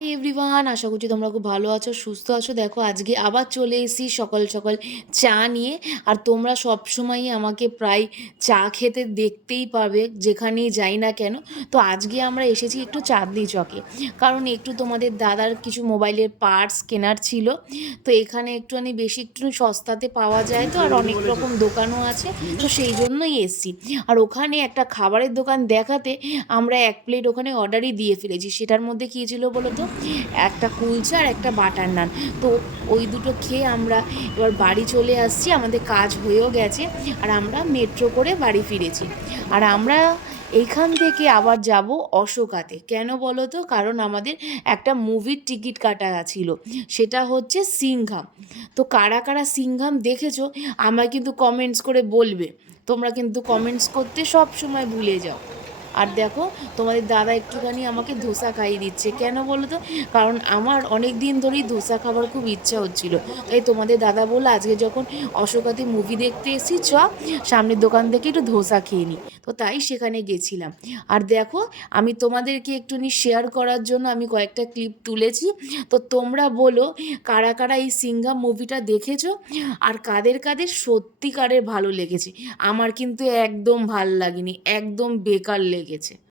Everyone, আশা করছি তোমরা খুব ভালো আছো, সুস্থ আছো। দেখো আজকে আবার চলে এসেছি সকাল সকাল চা নিয়ে। আর তোমরা সবসময়ই আমাকে প্রায় চা খেতে দেখতেই পাবে যেখানেই যাই না কেন। তো আজকে আমরা এসেছি একটু চাঁদনি চকে, কারণ একটু তোমাদের দাদার কিছু মোবাইলের পার্টস কেনার ছিল। তো এখানে একটুখানি বেশি একটু সস্তাতে পাওয়া যায়, তো আর অনেক রকম দোকানও আছে, তো সেই জন্যই এসছি। আর ওখানে একটা খাবারের দোকান দেখাতে আমরা এক প্লেট ওখানে অর্ডারই দিয়ে ফেলেছি। সেটার মধ্যে কী ছিল বলো তো, একটা কুলচা আর একটা বাটার নান। তো ওই দুটো খেয়ে আমরা এবার বাড়ি চলে আসছি, আমাদের কাজ হয়েও গেছে। আর আমরা মেট্রো করে বাড়ি ফিরেছি। আর আমরা এইখান থেকে আবার যাব অশোকাতে। কেন বলো তো, কারণ আমাদের একটা মুভির টিকিট কাটা ছিল, সেটা হচ্ছে সিংঘাম। তো কারা কারা সিংঘাম দেখেছো আমায় কিন্তু কমেন্টস করে বলবে। তোমরা কিন্তু কমেন্টস করতে সব সময় ভুলে যাও। আর দেখো, তোমাদের দাদা একটুখানি আমাকে ধোসা খাইয়ে দিচ্ছে। কেন বলো তো, কারণ আমার অনেক দিন ধরেই ধোসা খাবার খুব ইচ্ছা হচ্ছিল। তাই তোমাদের দাদা বললো আজকে যখন অশোকাতে মুভি দেখতে এসেছি, সামনের দোকান থেকে একটু ধোসা খেয়ে নিই। তো তাই সেখানে গেছিলাম। আর দেখো, আমি তোমাদেরকে একটুখানি শেয়ার করার জন্য আমি কয়েকটা ক্লিপ তুলেছি। তো তোমরা বলো কারা কারা এই সিংঘাম মুভিটা দেখেছো, আর কাদের কাদের সত্যিকারের ভালো লেগেছে। আমার কিন্তু একদম ভাল লাগেনি, একদম বেকার লেগেছে।